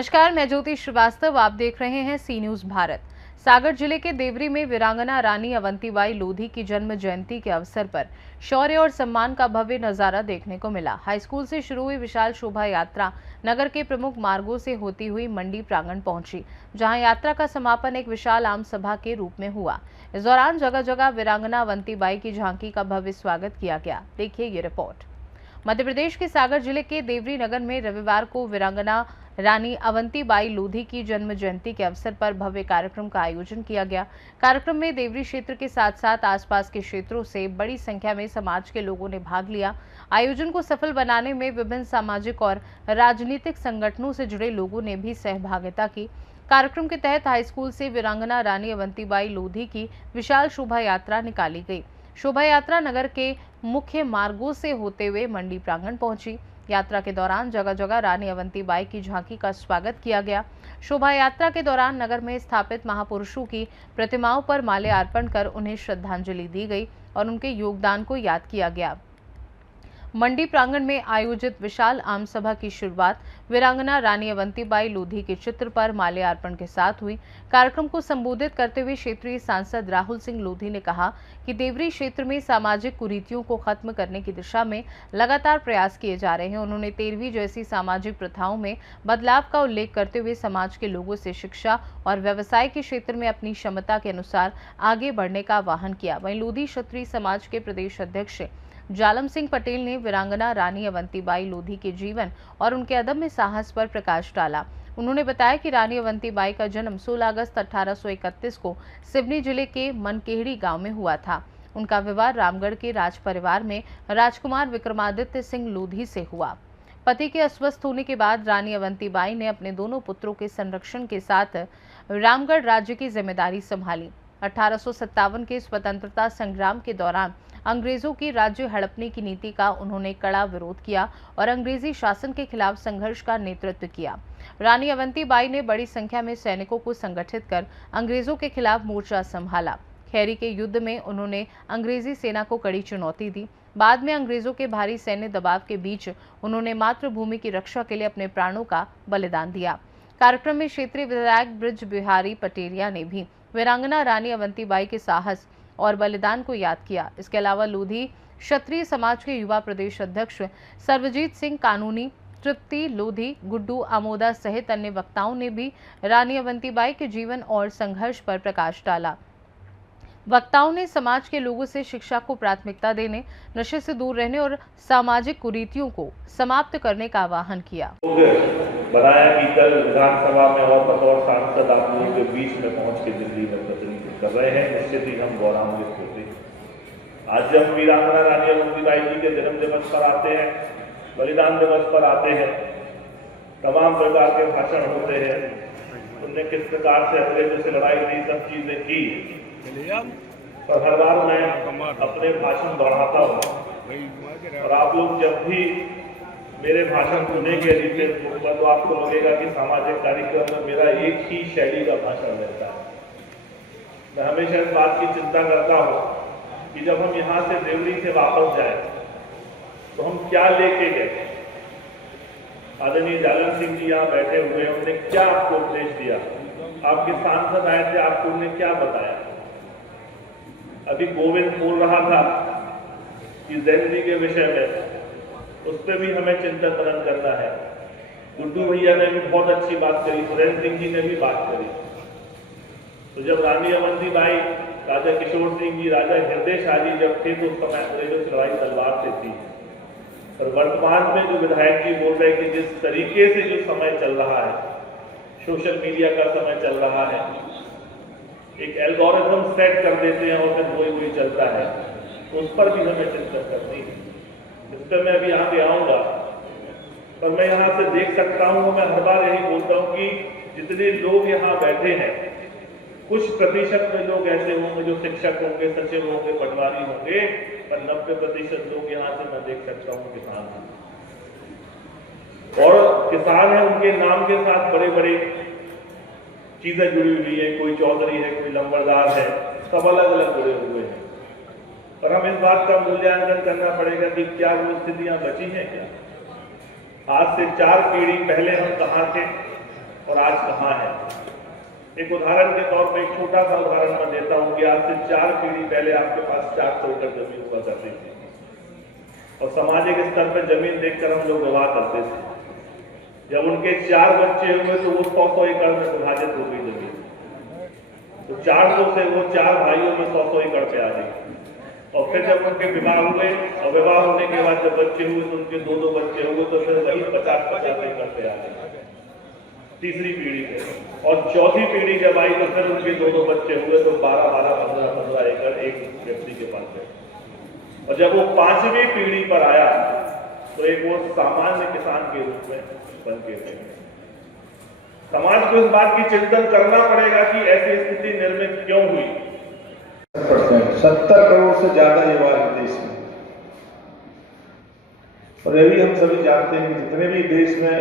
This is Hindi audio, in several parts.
नमस्कार, मैं ज्योति श्रीवास्तव। आप देख रहे हैं सी न्यूज भारत। सागर जिले के देवरी में वीरांगना रानी अवंतीबाई लोधी की जन्म जयंती के अवसर पर शौर्य और सम्मान का भव्य नजारा देखने को मिला। हाईस्कूल से शुरू हुई विशाल शोभा यात्रा नगर के प्रमुख मार्गों से होती हुई मंडी प्रांगण पहुंची, जहां यात्रा का समापन एक विशाल आम सभा के रूप में हुआ। इस दौरान जगह जगह वीरांगना अवंतीबाई की झांकी का भव्य स्वागत किया गया। देखिए ये रिपोर्ट। मध्य प्रदेश के सागर जिले के देवरी नगर में रविवार को वीरांगना रानी अवंतीबाई लोधी की जन्म जयंती के अवसर पर भव्य कार्यक्रम का आयोजन किया गया। कार्यक्रम में देवरी क्षेत्र के साथ साथ आसपास के क्षेत्रों से बड़ी संख्या में समाज के लोगों ने भाग लिया। आयोजन को सफल बनाने में विभिन्न सामाजिक और राजनीतिक संगठनों से जुड़े लोगों ने भी सहभागिता की। कार्यक्रम के तहत हाईस्कूल से वीरांगना रानी अवंतीबाई लोधी की विशाल शोभा यात्रा निकाली गई। शोभा यात्रा नगर के मुख्य मार्गों से होते हुए मंडी प्रांगण पहुंची। यात्रा के दौरान जगह जगह रानी अवंतीबाई की झांकी का स्वागत किया गया। शोभा यात्रा के दौरान नगर में स्थापित महापुरुषों की प्रतिमाओं पर माल्यार्पण कर उन्हें श्रद्धांजलि दी गई और उनके योगदान को याद किया गया। मंडी प्रांगण में आयोजित विशाल आम सभा की शुरुआत वीरांगना रानी अवंतीबाई लोधी के चित्र पर माल्यार्पण के साथ हुई। कार्यक्रम को संबोधित करते हुए क्षेत्रीय सांसद राहुल सिंह लोधी ने कहा कि देवरी क्षेत्र में सामाजिक कुरीतियों को खत्म करने की दिशा में लगातार प्रयास किए जा रहे हैं। उन्होंने 13वीं जैसी सामाजिक प्रथाओं में बदलाव का उल्लेख करते हुए समाज के लोगों से शिक्षा और व्यवसाय के क्षेत्र में अपनी क्षमता के अनुसार आगे बढ़ने का आह्वान किया। वहीं लोधी क्षत्रिय समाज के प्रदेश अध्यक्ष जालम सिंह पटेल ने वीरांगना रानी अवंतीबाई लोधी के जीवन और उनके अदम्य साहस पर प्रकाश डाला। उन्होंने बताया कि रानी अवंतीबाई का जन्म 16 अगस्त 1831 को सिवनी जिले के मनकेहड़ी गांव में हुआ था। उनका विवाह रामगढ़ के राज परिवार में राजकुमार विक्रमादित्य सिंह लोधी से हुआ। पति के अस्वस्थ होने के बाद रानी अवंतीबाई ने अपने दोनों पुत्रों के संरक्षण के साथ रामगढ़ राज्य की जिम्मेदारी संभाली। 1857 के स्वतंत्रता संग्राम के दौरान अंग्रेजों की राज्य हड़पने की नीति का उन्होंने कड़ा विरोध किया और अंग्रेजी शासन के खिलाफ संघर्ष का नेतृत्व किया। रानी अवंतीबाई ने बड़ी संख्या में सैनिकों को संगठित कर अंग्रेजों के खिलाफ मोर्चा संभाला। खैरी के युद्ध में उन्होंने अंग्रेजी सेना को कड़ी चुनौती दी। बाद में अंग्रेजों के भारी सैन्य दबाव के बीच उन्होंने मातृभूमि की रक्षा के लिए अपने प्राणों का बलिदान दिया। कार्यक्रम में क्षेत्रीय विधायक ब्रिज बिहारी पटेरिया ने भी वीरांगना रानी अवंतीबाई के साहस और बलिदान को याद किया। इसके अलावा लोधी क्षत्रिय समाज के युवा प्रदेश अध्यक्ष सर्वजीत सिंह कानूनी, तृप्ति लोधी, गुड्डू आमोदा सहित अन्य वक्ताओं ने भी रानी अवंतीबाई के जीवन और संघर्ष पर प्रकाश डाला। वक्ताओं ने समाज के लोगों से शिक्षा को प्राथमिकता देने, नशे से दूर रहने और सामाजिक कुरीतियों को समाप्त करने का आह्वान किया। बताया कि कल विधानसभा में और बतौर सांसद आप लोगों के बीच में पहुंच के दिल्ली में प्रतिनिधित्व कर रहे हैं, निश्चित ही हम गौरवान्वित होते हैं। आज जब वीरांगना रानी अवंतीबाई जी के जन्म दिवस पर आते हैं, बलिदान दिवस पर आते हैं, तमाम प्रकार के भाषण होते हैं, उनने किस प्रकार से अंग्रेजों से लड़ाई दी, सब चीजें की, पर हर बार मैं अपने भाषण बढ़ाता हूँ और आप लोग जब भी मेरे भाषण सुनेंगे तो आपको लगेगा कि सामाजिक कार्यक्रम में मेरा एक ही शैली का भाषण रहता है। मैं हमेशा इस बात की चिंता करता हूँ कि जब हम यहाँ से देवरी से वापस जाए तो हम क्या लेके गए। आदरणीय जालम सिंह जी यहाँ बैठे हुए हैं, उन्होंने क्या आपको उपदेश दिया, आपके सांसद आए थे, आपको उन्होंने क्या बताया। अभी गोविंद बोल रहा था कि जयंती के विषय में, उस पर भी हमें चिंतन मनन करना है। गुड्डू भैया ने भी बहुत अच्छी बात करी, सुरेंद्र सिंह जी ने भी बात करी। तो जब रानी अवंतीबाई, राजा किशोर सिंह जी, राजा हृदय शाह जी जब थे तो उस समय अंग्रेजों से लड़ाई तलवार से थी। और वर्तमान में जो विधायक जी बोल रहे हैं कि जिस तरीके से जो समय चल रहा है, सोशल मीडिया का समय चल रहा है, एक एल्गोरिथम सेट कर देते हैं और फिर वही चलता है, तो उस पर भी हमें चिंतन करनी है। इस पर मैं अभी आगे आऊंगा, पर मैं यहाँ से देख सकता हूँ, मैं हर बार यही बोलता हूँ कि जितने लोग यहाँ बैठे हैं, कुछ प्रतिशत में लोग ऐसे होंगे जो शिक्षक होंगे, सचिव होंगे, पटवारी होंगे, पर 90% लोग यहाँ से मैं देख सकता हूँ किसान हैं। और किसान है, उनके नाम के साथ बड़े बड़े चीजें जुड़ी हुई है, कोई चौधरी है, कोई लंबरदार है, सब अलग अलग जुड़े हुए हैं। पर हम इस बात का मूल्यांकन करना पड़ेगा कि क्या वो स्थितियां बची हैं क्या। आज से 4 पीढ़ी पहले हम कहाँ थे, और आज कहाँ है। एक उदाहरण के तौर पर एक छोटा सा उदाहरण मैं देता हूं कि आज से 4 पीढ़ी पहले आपके पास 400 एकड़ जमीन हुआ करती थी और सामाजिक स्तर पर जमीन देखकर हम लोग विवाह करते थे। जब उनके 4 बच्चे हुए तो वो 100 एकड़ में विभाजित हो गई जमीन, तो 400 से वो 4 भाइयों में 100 एकड़ पे आ गई। और फिर जब उनके विवाह हुए और विवाह होने के बाद जब बच्चे हुए तो उनके 2 बच्चे हुए तो फिर वही 50 एकड़ पे आ गए तीसरी पीढ़ी पे। और चौथी पीढ़ी जब आई तो फिर उनके 2 बच्चे हुए तो 12-15 एकड़ एक व्यक्ति के पास है। और जब वो 5वीं पीढ़ी पर आया तो एक वो सामान्य किसान के रूप में बन के थे। समाज को इस बात की चिंतन करना पड़ेगा कि ऐसी स्थिति निर्मित क्यों हुई। 70 करोड़ से ज्यादा युवा है देश में, और ये भी हम सभी जानते हैं कि जितने भी देश में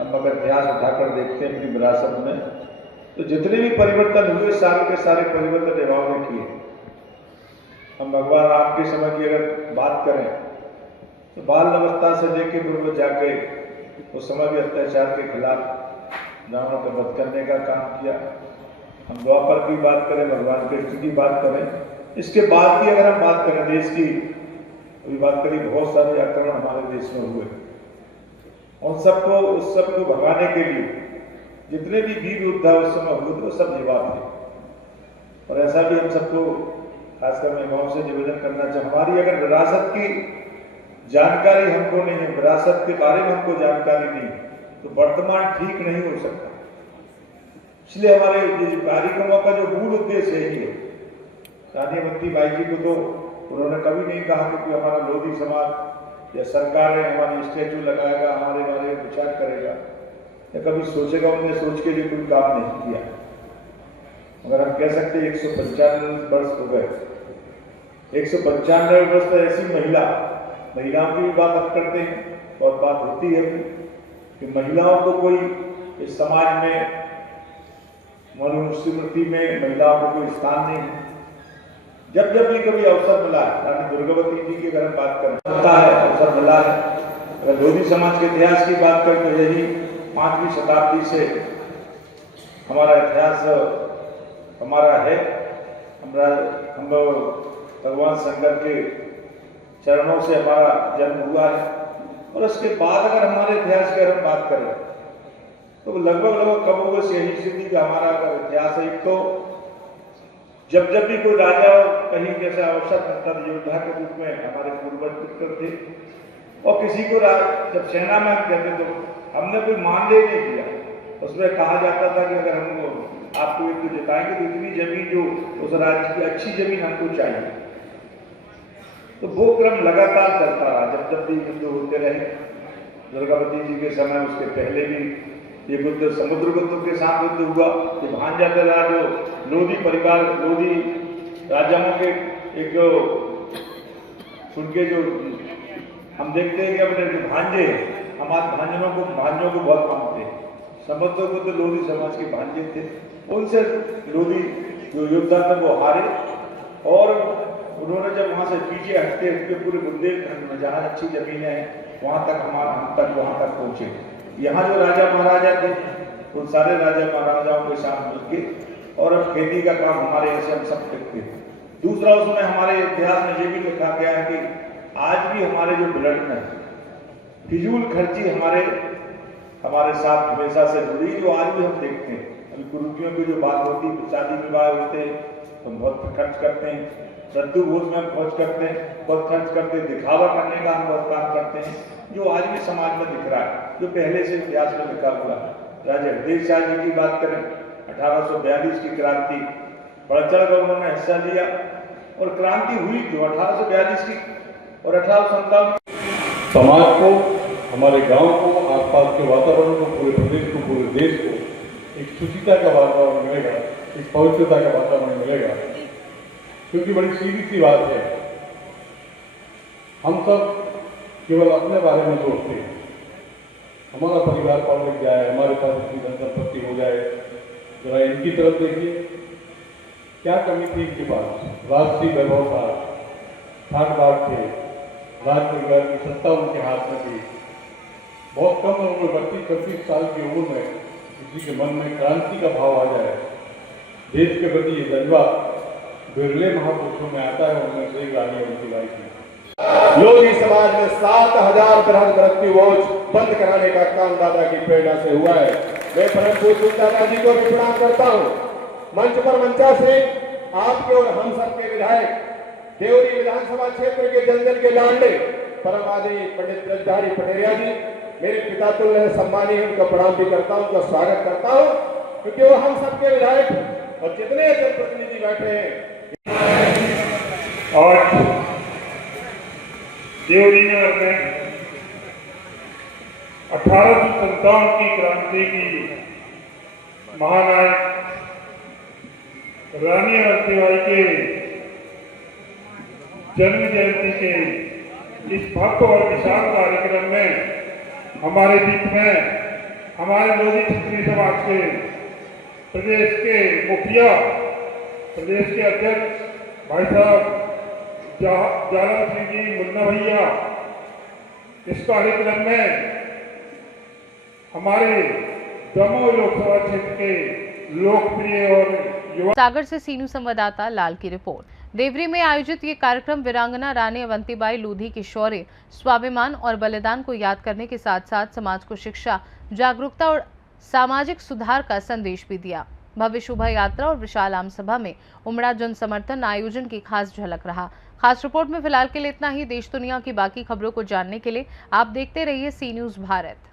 हम अगर इतिहास उठाकर देखते हैं उनकी विरासत में, तो जितने भी परिवर्तन हुए सारे के सारे परिवर्तन युवाओं ने किए। हम भगवान राम के समय की अगर बात करें तो बाल अवस्था से लेकर पूर्व जाके उस समय भी अत्याचार के खिलाफ रावण का वध करने का काम किया। हम द्वापर की बात करें, भगवान कृष्ण की बात करें, इसके बाद की अगर हम बात करें देश की, अभी बात करी बहुत सारे आक्रमण हमारे देश में हुए। उस सबको भगाने के लिए जितने भी वीर योद्धा उस समय हुए थे वो सब युवा थे। और ऐसा भी हम सबको खासकर मैं युवाओं से निवेदन करना चाहूँ, हमारी अगर विरासत की जानकारी हमको नहीं है, विरासत के बारे में हमको जानकारी नहीं है, तो वर्तमान ठीक नहीं हो सकता। इसलिए हमारे कार्यक्रमों का जो मूल उद्देश्य यही है। रानी अवंतीबाई जी को तो उन्होंने कभी नहीं कहा कि हमारा लोधी समाज या सरकार ने हमारी स्टैचू लगाएगा, हमारे बारे में विचार करेगा या कभी सोचेगा, उन्होंने सोच के लिए कोई काम नहीं किया। अगर हम कह सकते 195 वर्ष हो गए, 195 वर्ष तो ऐसी महिलाओं की भी बात अब करते हैं, बहुत बात होती है कि महिलाओं को कोई इस समाज में मनुस्मृति में महिलाओं को कोई स्थान नहीं है। जब भी कभी अवसर मिला है, रानी दुर्गावती जी की अगर हम बात करें होता है अवसर मिला है। अगर लोधी समाज के इतिहास की बात करें तो यही 5वीं शताब्दी से हमारा इतिहास हमारा है। हम भगवान शंकर के चरणों से हमारा जन्म हुआ है। और उसके बाद अगर हमारे इतिहास की अगर हम बात करें तो लगभग कब होगा यही स्थिति का हमारा अगर इतिहास है। एक तो जब भी कोई राजा कहीं जैसा अवसर करता था, योद्धा के रूप में हमारे पूर्वज पितर थे, और किसी को जब सेना में हम कहते तो हमने कोई मानदेय नहीं दिया। उसमें कहा जाता था कि अगर हमको आपको एक तो जिताएंगे तो इतनी जमीन जो उस राज्य की अच्छी जमीन हमको चाहिए। तो वो क्रम लगातार चलता रहा। जब भी युद्ध होते रहे, दुर्गावती जी के समय, उसके पहले भी ये युद्ध समुद्रगुप्त के साथ युद्ध हुआ। ये भांजा रहा जो लोधी परिवार, लोधी राजाओं के एक उनके जो हम देखते हैं कि अपने जो भांजे, हमारे भांजों को बहुत मानते हैं। समुद्रगुप्त लोधी समाज के भांजे थे, उनसे लोधी जो योद्धा थे वो हारे। और उन्होंने जब वहां से पीछे हटते पूरे बुंदेलखंड में जहाँ अच्छी जमीनें हैं वहां तक वहां तक पहुंचे। यहाँ जो राजा महाराजा थे उन सारे राजा महाराजाओं के साथ मिलकर और अब खेती का काम हमारे ऐसे हम सब देखते हैं। दूसरा, उसमें हमारे इतिहास में ये भी लिखा गया है कि आज भी हमारे जो ब्लड में फिजूल खर्ची हमारे साथ हमेशा से जुड़ी, जो आज भी हम देखते हैं। अभी कुरूपियों की जो बात होती है, शादी विवाह होते हैं तो हम बहुत खर्च करते हैं, सद्दू भोज में हम बहुत खर्च करते हैं, दिखावा करने का हम बहुत काम करते हैं, जो आज भी समाज में दिख रहा है, जो पहले से इतिहास में लिखा हुआ है। राजा हृदय शाह जी की बात करें, 1842 की क्रांति बढ़ चढ़कर उन्होंने हिस्सा लिया और क्रांति हुई जो 1842 की और 1857 समाज को, हमारे गांव को, आसपास के वातावरण को, पूरे प्रदेश को, पूरे देश को एक शुचिता का वातावरण मिलेगा, एक पवित्रता का वातावरण मिलेगा। क्योंकि बड़ी सीधी सी बात है, हम सब केवल अपने बारे में सोचते हैं, हमारा परिवार पढ़ लिख जाए, हमारे पास इतनी धन संपत्ति हो जाए। जरा इनकी तरफ देखिए, क्या कमी थी इनके पास? राष्ट्रीय वैभव था, ठाट बाट थे, राज परिवार की सत्ता उनके हाथ में थी। बहुत कम उम्र में 32-35 साल की उम्र में किसी के मन में क्रांति का भाव आ जाए, देश के प्रति ये जज्बा बिरले महापुरुषों में आता है, उनमें से एक रानी अवंतीबाई थी। योगी समाज में 7,000 ग्रह मृत्यु बोझ बंद कराने का काम दादा की प्रेरणा से हुआ है। मैं परम पूज्य दादाजी को भी प्रणाम करता हूँ। मंच पर मंचा से आपके और हम सबके विधायक देवरी विधानसभा क्षेत्र के जन जन के लाडले परम आदरणीय पंडित ब्रजधारी पटेरिया जी मेरे पिता तुल्य सम्मानी है, उनका प्रणाम भी करता हूँ, उनका स्वागत करता हूँ, क्योंकि वो हम सबके विधायक और जितने जनप्रतिनिधि बैठे हैं। आज देवरी नगर में 1857 की क्रांति की महानायक रानी अवंतीबाई के जन्म जयंती के इस भव्य और विशाल कार्यक्रम में हमारे बीच में हमारे लोधी क्षत्रिय समाज के प्रदेश के मुखिया, प्रदेश के अध्यक्ष भाई साहब जालम सिंह जी, मुन्ना भैया, इस कार्यक्रम में हमारे दमोह लोकसभा क्षेत्र के लोकप्रिय और युवा। सागर से सीनू संवाददाता लाल की रिपोर्ट। देवरी में आयोजित ये कार्यक्रम वीरांगना रानी अवंतीबाई लोधी के शौर्य, स्वाभिमान और बलिदान को याद करने के साथ साथ समाज को शिक्षा, जागरूकता और सामाजिक सुधार का संदेश भी दिया। भव्य शोभा यात्रा और विशाल आम सभा में उमड़ा जन समर्थन आयोजन की खास झलक रहा। खास रिपोर्ट में फिलहाल के लिए इतना ही। देश दुनिया की बाकी खबरों को जानने के लिए आप देखते रहिए सी न्यूज़ भारत।